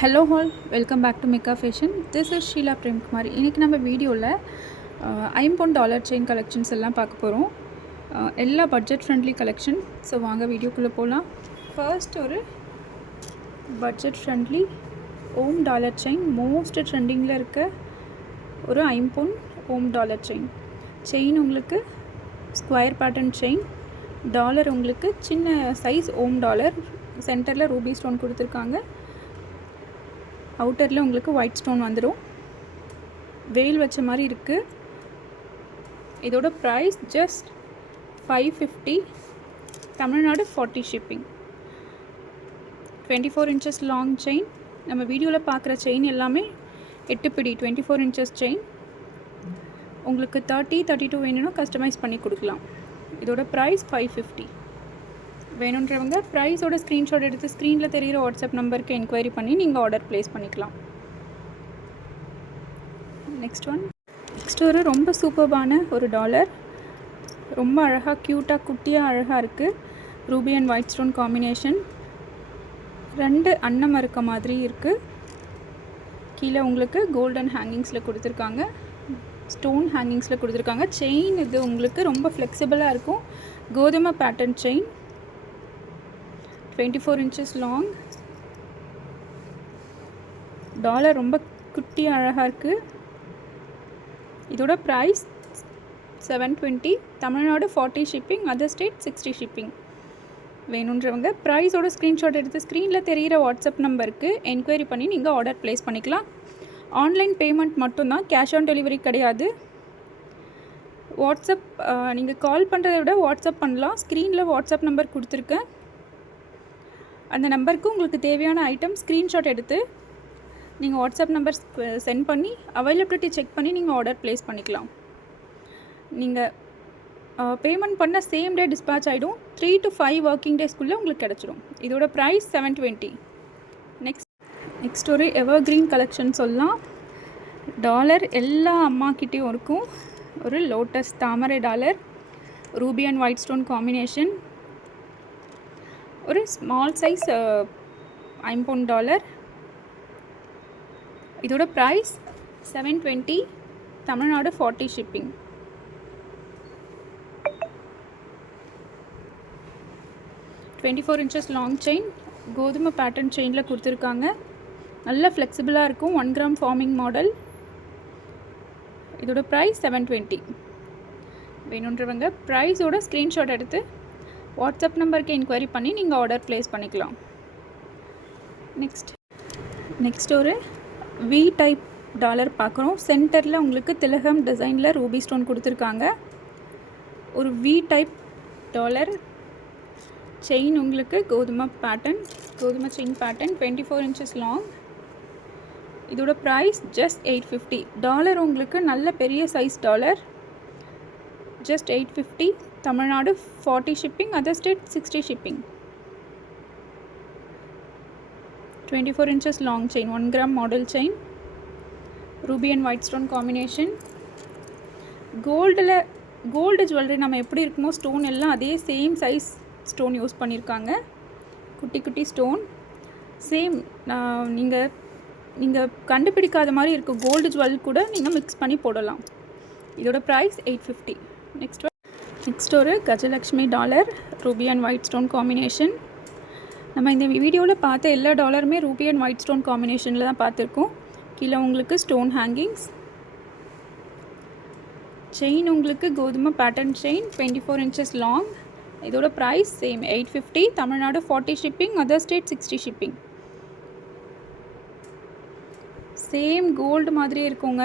Hello all, welcome back to Mikka fashion. This is Sheela Premkumar. இன்றைக்கி நம்ம வீடியோவில் ஐம்பொன் டாலர் செயின் கலெக்ஷன்ஸ் எல்லாம் பார்க்க போகிறோம். எல்லா பட்ஜெட் ஃப்ரெண்ட்லி கலெக்ஷன். ஸோ வாங்க வீடியோக்குள்ளே போகலாம். ஃபர்ஸ்ட் ஒரு பட்ஜெட் ஃப்ரெண்ட்லி ஓம் டாலர் செயின், மோஸ்ட் ட்ரெண்டிங்கில் இருக்க ஒரு ஐம்பொன் ஓம் டாலர் செயின் உங்களுக்கு ஸ்கொயர் பேட்டர்ன் செயின். டாலர் உங்களுக்கு சின்ன சைஸ் ஓம் டாலர், சென்டரில் ரூபி ஸ்டோன் கொடுத்துருக்காங்க. அவுட்டரில் உங்களுக்கு ஒயிட் ஸ்டோன் வந்துடும். வெயில் வச்ச மாதிரி இருக்குது. இதோட price just 550. Tamil Nadu 40 shipping. 24 inches long chain. நம்ம வீடியோவில் பார்க்குற செயின் எல்லாமே 8 பிடி 24 இன்ச்சஸ் செயின். உங்களுக்கு 32 வேணும்னா கஸ்டமைஸ் பண்ணி கொடுக்கலாம். இதோட ப்ரைஸ் 550. வேணுன்றவங்க ப்ரைஸோட ஸ்க்ரீன்ஷாட் எடுத்து ஸ்க்ரீனில் தெரிகிற வாட்ஸ்அப் நம்பருக்கு என்கொயரி பண்ணி நீங்கள் ஆர்டர் ப்ளேஸ் பண்ணிக்கலாம். நெக்ஸ்ட் ஒரு ரொம்ப சூப்பர்பான ஒரு டாலர். ரொம்ப அழகாக க்யூட்டாக குட்டியாக அழகாக இருக்குது. Ruby and white stone combination. 2 அன்னம் இருக்க மாதிரி இருக்குது. கீழே உங்களுக்கு கோல்டன் ஹேங்கிங்ஸில் கொடுத்துருக்காங்க, ஸ்டோன் ஹேங்கிங்ஸில் கொடுத்துருக்காங்க. செயின் இது உங்களுக்கு ரொம்ப ஃப்ளெக்சிபிளாக இருக்கும். கோதுமை pattern chain, 24 inches long. Dollar ரொம்ப குட்டி அழகாக இருக்குது. இதோட price 720. Tamil Nadu 40 shipping, other state 60 shipping. வேணுன்றவங்க ப்ரைஸோட ஸ்க்ரீன்ஷாட் எடுத்து ஸ்க்ரீனில் தெரிகிற வாட்ஸ்அப் நம்பருக்கு என்கொயரி பண்ணி நீங்கள் ஆர்டர் ப்ளேஸ் பண்ணிக்கலாம். ஆன்லைன் பேமெண்ட் மட்டும்தான், கேஷ் ஆன் டெலிவரி கிடையாது. வாட்ஸ்அப் நீங்கள் கால் பண்ணுறதை விட வாட்ஸ்அப் பண்ணலாம். ஸ்க்ரீனில் வாட்ஸ்அப் நம்பர் கொடுத்துருக்கேன். அந்த நம்பருக்கு உங்களுக்கு தேவையான ஐட்டம் ஸ்க்ரீன்ஷாட் எடுத்து நீங்கள் வாட்ஸ்அப் நம்பர் சென்ட் பண்ணி அவைலபிலிட்டி செக் பண்ணி நீங்கள் ஆர்டர் ப்ளேஸ் பண்ணிக்கலாம். நீங்கள் பேமெண்ட் பண்ண சேம் டே டிஸ்பேச் ஆகிடும். 3 to 5 ஒர்க்கிங் டேஸ்க்குள்ளே உங்களுக்கு கிடச்சிடும். இதோட ப்ரைஸ் 720. நெக்ஸ்ட் ஒரு எவர் க்ரீன் கலெக்ஷன் சொல்லலாம். டாலர் எல்லா அம்மாக்கிட்டேயும் இருக்கும். ஒரு லோட்டஸ் தாமரை dollar, ruby and white stone combination. ஒரு ஸ்மால் சைஸ் ஐம்பொன் டாலர். இதோட price 720. Tamil Nadu 40 shipping. Twenty inches long chain, கோதுமை பேட்டர்ன் செயினில் கொடுத்துருக்காங்க. நல்ல ஃப்ளெக்சிபிளாக இருக்கும். 1 கிராம் ஃபார்மிங் மாடல். இதோட ப்ரைஸ் 720. வேணுன்றவங்க ப்ரைஸோட ஸ்க்ரீன்ஷாட் எடுத்து வாட்ஸ்அப் நம்பருக்கு என்கொயரி பண்ணி நீங்கள் ஆர்டர் ப்ளேஸ் பண்ணிக்கலாம். நெக்ஸ்ட் ஒரு வி டைப் டாலர் பார்க்குறோம். சென்டரில் உங்களுக்கு திலகம் டிசைனில் ரூபி ஸ்டோன் கொடுத்துருக்காங்க. ஒரு வி டைப் டாலர். செயின் உங்களுக்கு கோதுமை செயின் பேட்டர்ன், 24 இன்ச்சஸ் லாங். இதோட ப்ரைஸ் ஜஸ்ட் 850. டாலர் உங்களுக்கு நல்ல பெரிய size dollar. Just 850. Tamil Nadu 40 shipping, other state 60 shipping. 24 inches long chain, 1 gram model chain, ruby and white stone combination. Gold jewellery நம்ம எப்படி இருக்குமோ stone எல்லாம் அதே சேம் சைஸ் ஸ்டோன் யூஸ் பண்ணியிருக்காங்க. குட்டி குட்டி ஸ்டோன் சேம். நீங்கள் கண்டுபிடிக்காத மாதிரி இருக்கும் கோல்டு ஜுவல் கூட நீங்கள் மிக்ஸ் பண்ணி போடலாம். இதோட ப்ரைஸ் 850. நெக்ஸ்ட் ஒரு Gajalakshmi dollar, ruby and white stone combination. நம்ம இந்த வீடியோவில் பார்த்த எல்லா டாலருமே ரூபி அண்ட் ஒயிட் ஸ்டோன் காம்பினேஷனில் தான் பார்த்துருக்கோம். கீழே உங்களுக்கு ஸ்டோன் ஹேங்கிங்ஸ். செயின் உங்களுக்கு கோதுமை பேட்டர்ன் செயின், 24 இன்ச்சஸ் லாங். இதோட price same 850. Tamil Nadu 40 shipping, other state 60 shipping. Same gold மாதிரியே இருக்குங்க.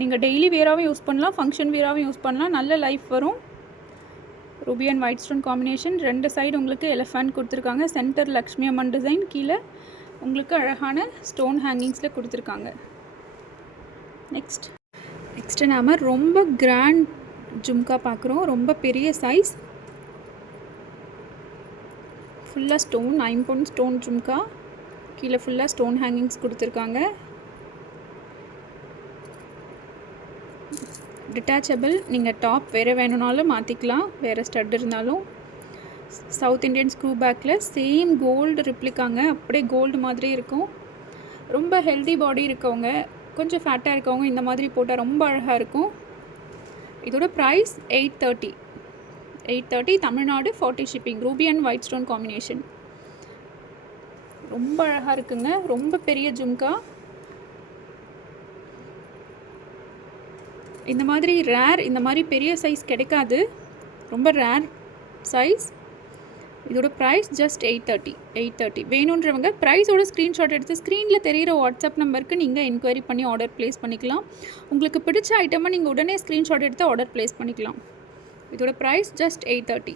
நீங்கள் டெய்லி வேராகவும் யூஸ் பண்ணலாம், ஃபங்க்ஷன் வேராகவும் யூஸ் பண்ணலாம். நல்ல லைஃப் வரும். Ruby and white stone combination. 2 side உங்களுக்கு எலிஃபண்ட் கொடுத்துருக்காங்க. Centre Lakshmi Amman design. கீழே உங்களுக்கு அழகான ஸ்டோன் ஹேங்கிங்ஸில் கொடுத்துருக்காங்க. நெக்ஸ்ட்டு நாம் ரொம்ப கிராண்ட் ஜும்கா பார்க்குறோம். ரொம்ப பெரிய சைஸ், ஃபுல்லாக ஸ்டோன், ஐம்பொன் ஸ்டோன் ஜும்கா. கீழே ஃபுல்லாக ஸ்டோன் ஹேங்கிங்ஸ் கொடுத்துருக்காங்க. டிட்டாச்சபிள். நீங்கள் டாப் வேறு வேணும்னாலும் மாற்றிக்கலாம், வேறு ஸ்டட் இருந்தாலும். சவுத் இண்டியன் ஸ்க்ரூ பேக்கில் சேம் கோல்டு ரிப்ளிக்காங்க, அப்படியே கோல்டு மாதிரி இருக்கும். ரொம்ப ஹெல்தி பாடி இருக்கவங்க, கொஞ்சம் ஃபேட்டாக இருக்கவங்க இந்த மாதிரி போட்டால் ரொம்ப அழகாக இருக்கும். இதோட price 830 Tamil Nadu 40 shipping. Ruby and white stone combination. ரொம்ப அழகாக இருக்குங்க. ரொம்ப பெரிய ஜும்கா. இந்த மாதிரி இந்த மாதிரி பெரிய சைஸ் கிடைக்காது, ரொம்ப ரேர் சைஸ். இதோட ப்ரைஸ் ஜஸ்ட் 830. வேணுன்றவங்க ப்ரைஸோட ஸ்க்ரீன்ஷாட் எடுத்து ஸ்க்ரீனில் தெரிகிற வாட்ஸ்அப் நம்பருக்கு நீங்கள் என்கொயரி பண்ணி ஆர்டர் ப்ளேஸ் பண்ணிக்கலாம். உங்களுக்கு பிடிச்ச ஐட்டமை நீங்கள் உடனே ஸ்க்ரீன்ஷாட் எடுத்து ஆர்டர் ப்ளேஸ் பண்ணிக்கலாம். இதோட ப்ரைஸ் ஜஸ்ட் 830.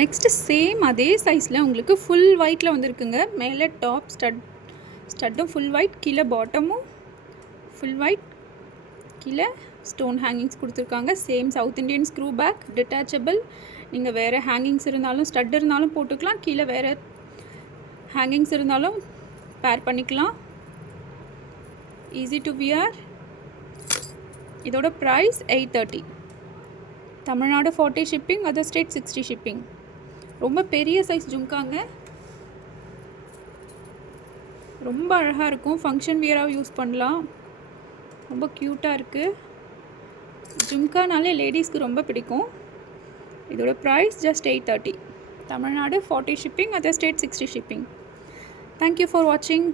நெக்ஸ்ட்டு சேம் அதே சைஸில் உங்களுக்கு ஃபுல் ஒயிட்டில் வந்துருக்குங்க. மேலே டாப் ஸ்டட்டும் ஃபுல் ஒயிட், கீழே பாட்டமும் ஃபுல் ஒயிட், கீழே ஸ்டோன் ஹேங்கிங்ஸ் கொடுத்துருக்காங்க. Same south Indian screw back, detachable. நீங்கள் வேறு ஹேங்கிங்ஸ் இருந்தாலும் ஸ்டட் இருந்தாலும் போட்டுக்கலாம், கீழே வேறு ஹேங்கிங்ஸ் இருந்தாலும் பேர் பண்ணிக்கலாம். Easy to wear. இதோட price 830. Tamil Nadu 40 shipping, other state 60 shipping. ரொம்ப பெரிய சைஸ் ஜும்காங்க, ரொம்ப அழகாக இருக்கும். ஃபங்க்ஷன் வியராக யூஸ் பண்ணலாம், ரொம்ப க்யூட்டாக இருக்குது. ஜும்கானாலே லேடிஸ்க்கு ரொம்ப பிடிக்கும். இதோட price just 830. Tamil Nadu 40 shipping, other state 60 shipping. Thank you for வாட்சிங்.